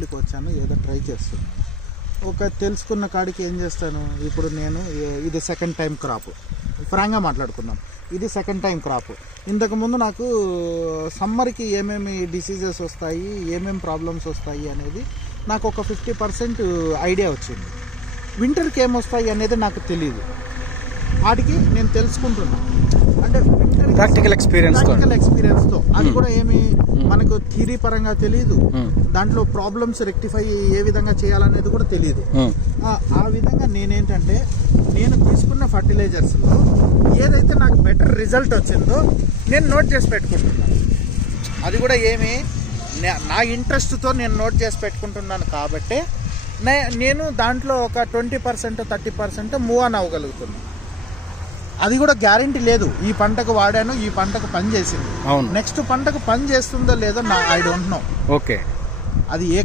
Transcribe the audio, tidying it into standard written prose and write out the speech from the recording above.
ఫీల్డ్కి వచ్చాను, ఏదో ట్రై చేస్తాను. ఒక తెలుసుకున్న కాడికి ఏం చేస్తాను, ఇప్పుడు నేను ఇది సెకండ్ టైం క్రాప్, ఫ్రాంక్గా మాట్లాడుకుందాం, ఇది సెకండ్ టైం క్రాప్. ఇంతకుముందు నాకు సమ్మర్కి ఏమేమి డిసీజెస్ వస్తాయి, ఏమేమి ప్రాబ్లమ్స్ వస్తాయి అనేది నాకు ఒక 50% ఐడియా వచ్చింది. వింటర్కి ఏమొస్తాయి అనేది నాకు తెలియదు. వాటికి నేను తెలుసుకుంటున్నాను, అంటే ప్రాక్టికల్ ఎక్స్పీరియన్స్తో. అది కూడా ఏమి మనకు థియరీ పరంగా తెలియదు, దాంట్లో ప్రాబ్లమ్స్ రెక్టిఫై ఏ విధంగా చేయాలనేది కూడా తెలియదు. ఆ విధంగా నేనేంటంటే నేను తీసుకున్న ఫర్టిలైజర్స్లో ఏదైతే నాకు బెటర్ రిజల్ట్ వచ్చిందో నేను నోట్ చేసి పెట్టుకుంటున్నాను. అది కూడా ఏమి నా ఇంట్రెస్ట్తో నేను నోట్ చేసి పెట్టుకుంటున్నాను కాబట్టి నేను దాంట్లో ఒక 20% 30% మూవ్ ఆన్ అవ్వగలుగుతున్నాను. అది కూడా గ్యారంటీ లేదు, ఈ పంటకు వాడాను, ఈ పంటకు పని చేసింది, నెక్స్ట్ పంటకు పని చేస్తుందో లేదో ఐ డోంట్ నో. ఓకే, అది ఏ